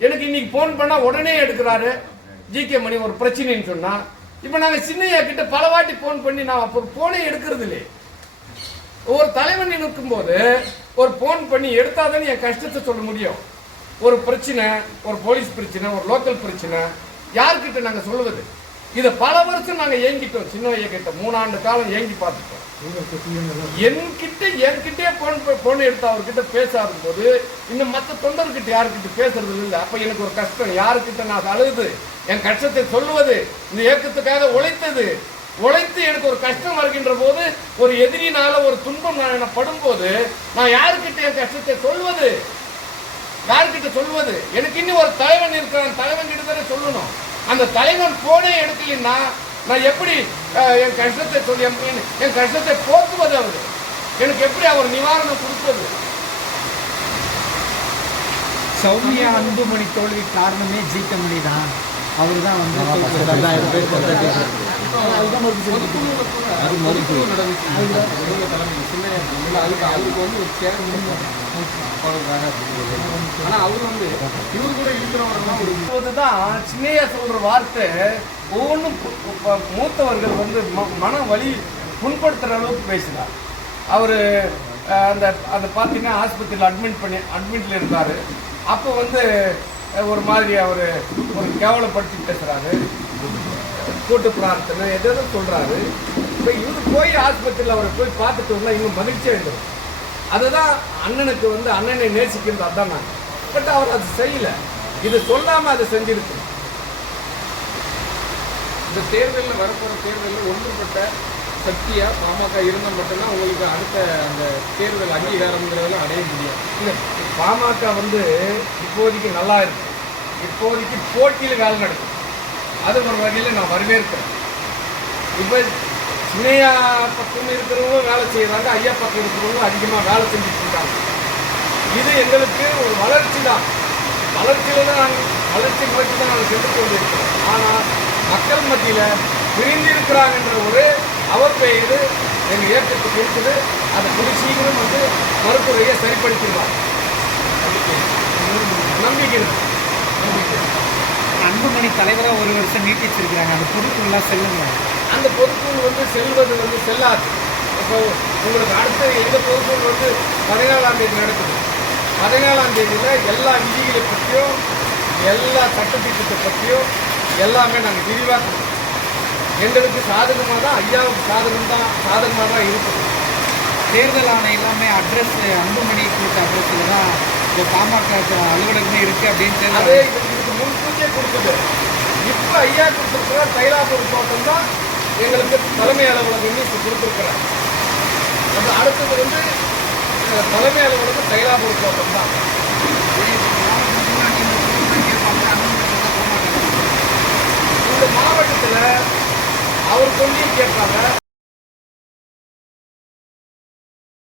எனக்கு இன்னைக்கு போன் பண்ணா உடனே எடுக்கிறாரு. ஜி கே மணி ஒரு பிரச்சனைன்னு சொன்னா இப்ப நாங்க சின்னையா கிட்ட பல வாட்டி போன் பண்ணி நான் அப்போ போனே எடுக்கிறது இல்லையே ஒரு தலைவன் இருக்கும்போது ஒரு போன் பண்ணி எடுத்தாதானே என் கஷ்டத்தை சொல்ல முடியும். ஒரு பிரச்சனை ஒரு போலீஸ் பிரச்சனை ஒரு லோக்கல் பிரச்சனை யார்கிட்ட நாங்க சொல்லுவது? இதை பல வருஷம் நாங்கள் ஏங்கிட்டோம். சின்ன ஐயா மூணாண்டு காலம் ஏங்கி பார்த்துட்டோம். என்கிட்ட என்கிட்டே போன் போன் எடுத்து அவர்கிட்ட பேசாத போது இன்னும் மற்ற தொண்டர்கிட்ட யாருக்கிட்ட பேசுறது இல்லை. அப்போ எனக்கு ஒரு கஷ்டம். யாருக்கிட்ட நான் அழுது? என் கஷ்டத்தை சொல்லுவது இந்த இயக்கத்துக்காக உழைத்தது உழைத்து எனக்கு ஒரு கஷ்டம் வருகின்ற போது ஒரு எதிரினால ஒரு துன்பம் நான் என படும்போது நான் யாருக்கிட்ட என் கஷ்டத்தை சொல்வது? யாருக்கிட்ட சொல்வது? எனக்கு இன்னும் ஒரு தலைவன் இருக்கிறான். தலைவன் கிட்ட தானே சொல்லணும். அந்த தலைவன் போனே எடுக்கலன்னா நான் எப்படி என் கஷ்டத்தை சொல்லி என் என் கஷ்டத்தை போக்குவது அவர்? எனக்கு எப்படி அவர் நிவாரணம் கொடுப்பது? சௌமியா அன்புமணி தோல்வி காரணமே ஜீத்தமணி தான் அவர் தான் வந்து ரெண்டாயிரம் பேர் அது மறுப்பு அதுக்கு அவருக்கு வந்து ஒரு சேர் ஆனால் அவர் வந்து இவர் கூட இருக்கிறவங்கலாம் ஒரு இப்போதுதான் சின்னையா சொல்ற வார்த்தை ஒவ்வொன்றும் மூத்தவர்கள் வந்து ம- மன வலி புண்படுத்துற அளவுக்கு பேசினார். அவர் அந்த அந்த பார்த்தீங்கன்னா ஆஸ்பத்திரியில் அட்மிட் பண்ணி அட்மிட்ல இருந்தார். அப்போ வந்து ஒரு மாதிரி அவர் ஒரு கேவலப்படுத்தி பேசுகிறாரு கூட்டு பிரார்த்தனை எதோ சொல்கிறாரு இப்போ இவர் போய் ஆஸ்பத்திரியில் அவரை போய் பார்த்துட்டு வந்தா இன்னும் மகிழ்ச்சியாக இருந்தது அதுதான் அண்ணனுக்கு வந்து அண்ணனை நேசிக்கிறது அதான் நான். பட் அவர் அது செய்யல. இது சொல்லாம அதை செஞ்சிருக்கு. இந்த தேர்தலில் வரப்போகிற தேர்தலில் ஒன்றுபட்ட சக்தியா பாமக இருந்தால் மட்டும்தான் உங்களுக்கு அடுத்த அந்த தேர்தல் அங்கீகாரங்கிறதெல்லாம் அடைய முடியும். இல்லை பாமக வந்து இப்போதைக்கு நல்லா இருக்கு. இப்போதைக்கு போட்டியில் வேலை நடக்கும். அது ஒரு வகையில் நான் வரவேற்கிறேன். இப்போ சின்னையா பக்கம் இருக்கிறவங்க வேலை செய்கிறாங்க ஐயா பக்கம் இருக்கிறவங்க அதிகமாக வேலை செஞ்சுட்டு இருக்காங்க. இது எங்களுக்கு ஒரு வளர்ச்சி தான். வளர்ச்சியில் தான் நாங்கள் வளர்ச்சி நோக்கி தான் நாங்கள் சென்று கொண்டிருக்கிறோம். ஆனால் மக்கள் மத்தியில் பிரிந்திருக்கிறாங்கன்ற ஒரு அவப்பெயர் எங்கள் இயக்கத்துக்கு இருக்குது. அதை கூடி சீக்கிரம் வந்து மருத்துவரையை சரிப்படுத்திடுவார். நம்பிக்கை. அன்புமணி தலைவராக ஒரு வருஷம் நீட்டிச்சிருக்கிறாங்க. அந்த பொறுப்புலாம் செல்லுங்க. அந்த பொறுப்புகள் வந்து செல்வது வந்து செல்லாது. இப்போ உங்களுக்கு அடுத்த எந்த பொறுப்புகள் வந்து பதினாலாம் தேதி நடக்குது. பதினாலாம் தேதியில் எல்லா விதிகளை பற்றியும் எல்லா சட்டத்திட்டத்தை பற்றியும் எல்லாமே நாங்கள் விரிவாக எங்களுக்கு சாதகமாக தான் ஐயாவுக்கு சாதகம் தான் சாதகமாக தான் இருக்குது தேர்தல் ஆணையம் எல்லாமே அட்ரஸ் அன்புமணி கொடுத்த அட்ரஸில் தான் இந்த பாமக அலுவலகமே இருக்குது அப்படின்னு அதே தெரிஞ்சு இது- இதுக்கு முன்கூட்டியே கொடுத்தது இப்போ ஐயா கொடுத்துருக்கிற தைலாபுரம் தோட்டம் தான் எங்களுக்கு தலைமை அலுவலகம் இப்போ கொடுத்துருக்குறாங்க அது அடுத்தது வந்து தலைமை அலுவலகம் தைலாபுரம் தோட்டம் தான். இந்த மாவட்டத்தில் அவர் சொல்லி கேட்பாங்க